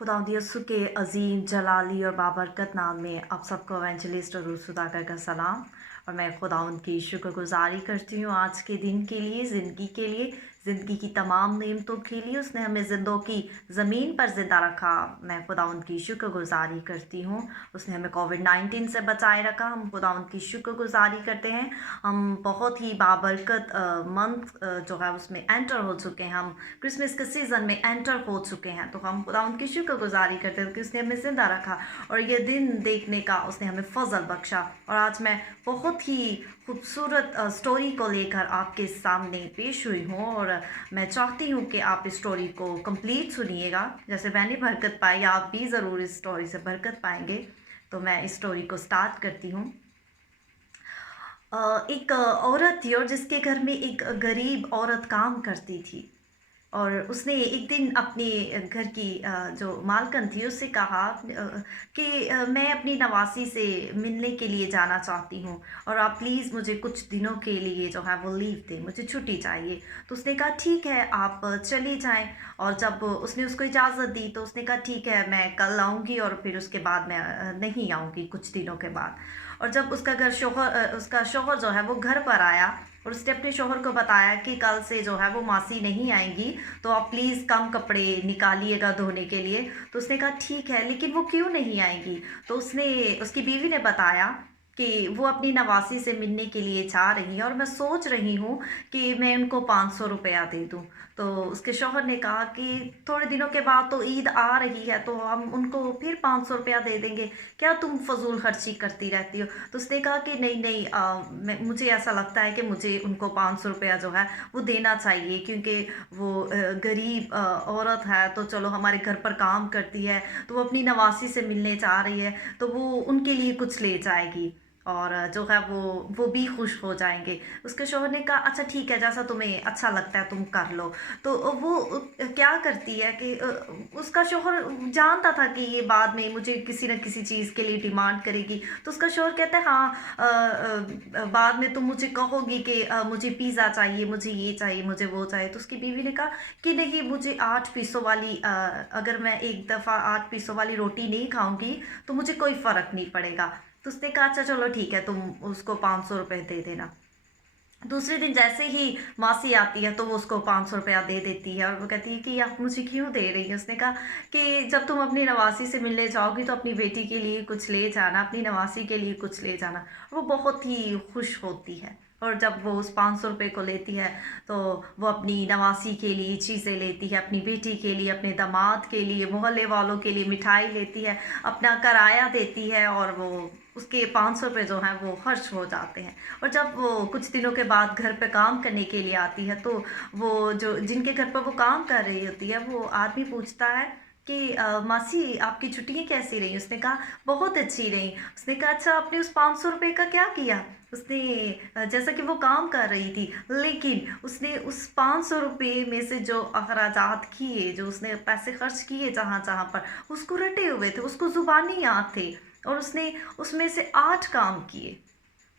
खुदावंद यीशु के अज़ीम जलाली और बाबरकत नाम में आप सबको एवेंजलिस्ट और रूह सुधाकर का सलाम। और मैं खुदावंद की शुक्रगुजारी करती हूँ आज के दिन के लिए, ज़िंदगी की तमाम नेमतों के लिए। उसने हमें ज़िंदों की ज़मीन पर ज़िंदा रखा। मैं खुदावंद की शुक्रगुजारी करती हूँ। उसने हमें कोविड-19 से बचाए रखा। हम खुदावंद की शुक्रगुजारी करते हैं। हम बहुत ही बाबरकत मंथ जो है उसमें एंटर हो चुके हैं। हम क्रिसमस के सीज़न में एंटर हो चुके हैं, तो हम खुदावंद की शुक्रगुजारी करते हैं कि उसने हमें ज़िंदा रखा और ये दिन देखने का उसने हमें फजल बख्शा। और आज मैं बहुत ही खूबसूरत स्टोरी को लेकर आपके सामने पेश हुई हूँ और मैं चाहती हूँ कि आप इस स्टोरी को कंप्लीट सुनिएगा। जैसे मैंने बरकत पाई, आप भी ज़रूर इस स्टोरी से बरकत पाएंगे। तो मैं इस स्टोरी को स्टार्ट करती हूँ। एक औरत थी और जिसके घर में एक गरीब औरत काम करती थी। और उसने एक दिन अपने घर की जो मालकिन थी उससे कहा कि मैं अपनी नवासी से मिलने के लिए जाना चाहती हूँ और आप प्लीज़ मुझे कुछ दिनों के लिए जो है वो लीव दें, मुझे छुट्टी चाहिए। तो उसने कहा ठीक है, आप चली जाएं। और जब उसने उसको इजाज़त दी तो उसने कहा ठीक है, मैं कल आऊँगी और फिर उसके बाद मैं नहीं आऊँगी कुछ दिनों के बाद। और जब उसका शौहर जो है वो घर पर आया और उसने अपने शौहर को बताया कि कल से जो है वो मासी नहीं आएंगी, तो आप प्लीज़ कम कपड़े निकालिएगा धोने के लिए। तो उसने कहा ठीक है, लेकिन वो क्यों नहीं आएंगी? तो उसकी बीवी ने बताया कि वो अपनी नवासी से मिलने के लिए जा रही है और मैं सोच रही हूँ कि मैं उनको 500 रुपया दे दूँ। तो उसके शौहर ने कहा कि थोड़े दिनों के बाद तो ईद आ रही है, तो हम उनको फिर 500 रुपया दे देंगे, क्या तुम फजूल खर्ची करती रहती हो? तो उसने कहा कि नहीं नहीं, मुझे ऐसा लगता है कि मुझे उनको 500 रुपया जो है वो देना चाहिए, क्योंकि वो गरीब औरत है, तो चलो हमारे घर पर काम करती है, तो वो अपनी नवासी से मिलने जा रही है, तो वो उनके लिए कुछ ले जाएगी और जो है वो भी खुश हो जाएंगे। उसके शौहर ने कहा अच्छा ठीक है, जैसा तुम्हें अच्छा लगता है तुम कर लो। तो वो क्या करती है कि उसका शौहर जानता था कि ये बाद में मुझे किसी न किसी चीज़ के लिए डिमांड करेगी। तो उसका शौहर कहता है हाँ, बाद में तुम मुझे कहोगी कि मुझे पिज़्ज़ा चाहिए, मुझे ये चाहिए, मुझे वो चाहिए। तो उसकी बीवी ने कहा कि नहीं, मुझे 8 पीसों वाली अगर मैं एक दफ़ा 8 पीसों वाली रोटी नहीं खाऊंगी तो मुझे कोई फ़र्क नहीं पड़ेगा। तो उसने कहा अच्छा चलो ठीक है, तुम उसको 500 रुपये दे देना। दूसरे दिन जैसे ही मासी आती है तो वो उसको 500 रुपया दे देती है और वो कहती है कि आप मुझे क्यों दे रही हैं? उसने कहा कि जब तुम अपनी नवासी से मिलने जाओगी तो अपनी बेटी के लिए कुछ ले जाना, अपनी नवासी के लिए कुछ ले जाना। वो बहुत ही खुश होती है और जब वो उस 500 रुपये को लेती है तो वो अपनी नवासी के लिए चीज़ें लेती है, अपनी बेटी के लिए, अपने दामाद के लिए, मोहल्ले वालों के लिए मिठाई लेती है, अपना किराया देती है और वो उसके 500 रुपये जो हैं वो खर्च हो जाते हैं। और जब वो कुछ दिनों के बाद घर पे काम करने के लिए आती है तो वो जो जिनके घर पर वो काम कर रही होती है, वो आदमी पूछता है कि मासी आपकी छुट्टियाँ कैसी रही? उसने कहा बहुत अच्छी रही। उसने कहा अच्छा, आपने उस 500 रुपये का क्या किया? उसने जैसा कि वो काम कर रही थी, लेकिन उसने उस 500 रुपये में से जो अखराजात किए, जो उसने पैसे खर्च किए जहाँ जहाँ पर, उसको रटे हुए थे, उसको ज़ुबानी याद थे और उसने उसमें से 8 काम किए।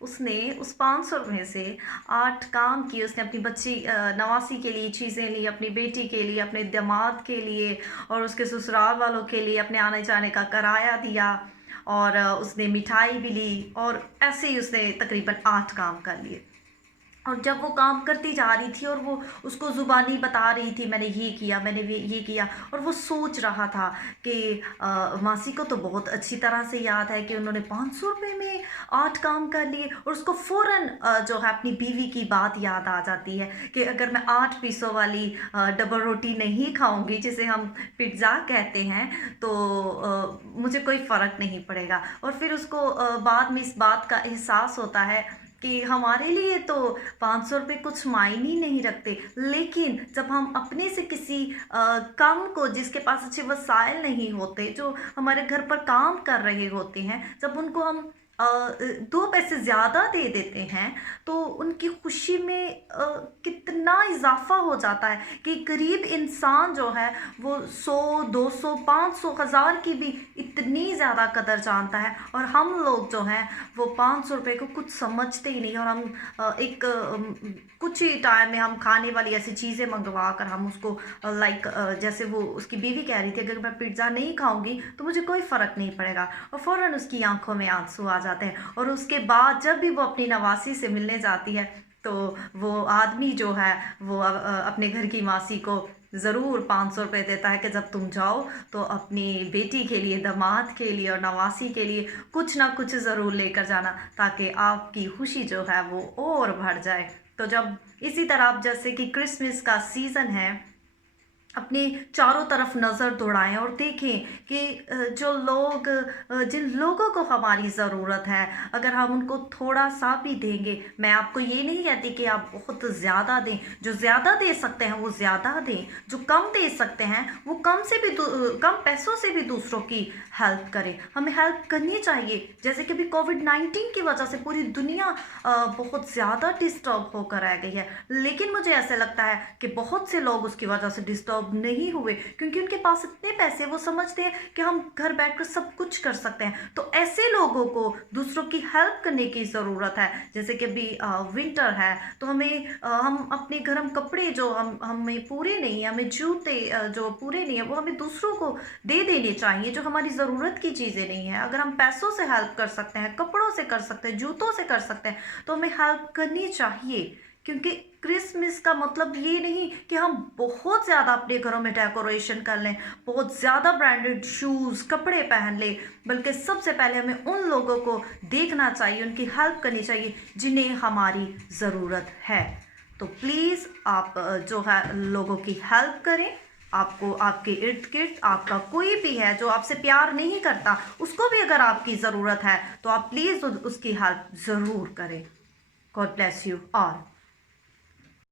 उसने उस 500 में से 8 काम किए। उसने अपनी बच्ची नवासी के लिए चीज़ें ली, अपनी बेटी के लिए, अपने दामाद के लिए और उसके ससुराल वालों के लिए अपने आने जाने का किराया दिया और उसने मिठाई भी ली और ऐसे ही उसने तकरीबन 8 काम कर लिए। और जब वो काम करती जा रही थी और वो उसको ज़ुबानी बता रही थी मैंने ये किया, मैंने ये किया, और वो सोच रहा था कि मासी को तो बहुत अच्छी तरह से याद है कि उन्होंने 500 रुपये में 8 काम कर लिए। और उसको फ़ौरन जो है अपनी बीवी की बात याद आ जाती है कि अगर मैं 8 पीसों वाली डबल रोटी नहीं खाऊंगी, जिसे हम पिज़्ज़ा कहते हैं, तो मुझे कोई फ़र्क नहीं पड़ेगा। और फिर उसको बाद में इस बात का एहसास होता है कि हमारे लिए तो 500 रुपये कुछ मायने ही नहीं रखते, लेकिन जब हम अपने से किसी कम को, जिसके पास अच्छे वसाइल नहीं होते, जो हमारे घर पर काम कर रहे होते हैं, जब उनको हम 2 पैसे ज़्यादा दे देते हैं, तो उनकी खुशी में कितना इज़ाफ़ा हो जाता है कि गरीब इंसान जो है वो 100, 200, 500, 1000 की भी इतनी ज़्यादा कदर जानता है, और हम लोग जो हैं वो ₹500 को कुछ समझते ही नहीं, और हम कुछ ही टाइम में हम खाने वाली ऐसी चीज़ें मंगवा कर हम उसको लाइक जैसे वो उसकी बीवी कह रही थी, अगर मैं पिज़्ज़ा नहीं खाऊँगी तो मुझे कोई फ़र्क नहीं पड़ेगा, और फ़ौरन उसकी आँखों में आँसू आ जाते हैं। और उसके बाद जब भी वो अपनी नवासी से मिलने जाती है, तो वो आदमी जो है वो अपने घर की मासी को ज़रूर ₹500 देता है कि जब तुम जाओ तो अपनी बेटी के लिए, दामाद के लिए और नवासी के लिए कुछ ना कुछ ज़रूर लेकर जाना, ताकि आपकी खुशी जो है वो और बढ़ जाए। तो जब इसी तरह अब जैसे कि क्रिसमस का सीज़न है, अपने चारों तरफ नज़र दौड़ाएँ और देखें कि जो लोग जिन लोगों को हमारी ज़रूरत है, अगर हम उनको थोड़ा-सा भी देंगे, मैं आपको ये नहीं कहती कि आप बहुत ज़्यादा दें, जो ज़्यादा दे सकते हैं वो ज़्यादा दें, जो कम दे सकते हैं वो कम पैसों से भी दूसरों की हेल्प करें। हमें हेल्प करनी चाहिए, जैसे कि अभी कोविड-19 की वजह से पूरी दुनिया बहुत ज़्यादा डिस्टर्ब होकर रह गई है। लेकिन मुझे ऐसा लगता है कि बहुत से लोग उसकी वजह से डिस्टर्ब नहीं हुए, क्योंकि उनके पास इतने पैसे, वो समझते हैं कि हम घर बैठकर सब कुछ कर सकते हैं। तो ऐसे लोगों को दूसरों की हेल्प करने की ज़रूरत है। जैसे कि अभी विंटर है, तो हम अपने गर्म कपड़े जो हमें पूरे नहीं हैं, हमें जूते जो पूरे नहीं है, वो हमें दूसरों को दे देने चाहिए, जो हमारी ज़रूरत की चीज़ें नहीं हैं। अगर हम पैसों से हेल्प कर सकते हैं, कपड़ों से कर सकते हैं, जूतों से कर सकते हैं, तो हमें हेल्प करनी चाहिए। क्योंकि क्रिसमस का मतलब ये नहीं कि हम बहुत ज़्यादा अपने घरों में डेकोरेशन कर लें, बहुत ज़्यादा ब्रांडेड शूज़, कपड़े पहन लें, बल्कि सबसे पहले हमें उन लोगों को देखना चाहिए, उनकी हेल्प करनी चाहिए जिन्हें हमारी ज़रूरत है। तो प्लीज़ आप जो है लोगों की हेल्प करें। आपको आपके इर्द-गिर्द आपका कोई भी है जो आपसे प्यार नहीं करता, उसको भी अगर आपकी ज़रूरत है, तो आप प्लीज़ उसकी हेल्प ज़रूर करें। God bless you all.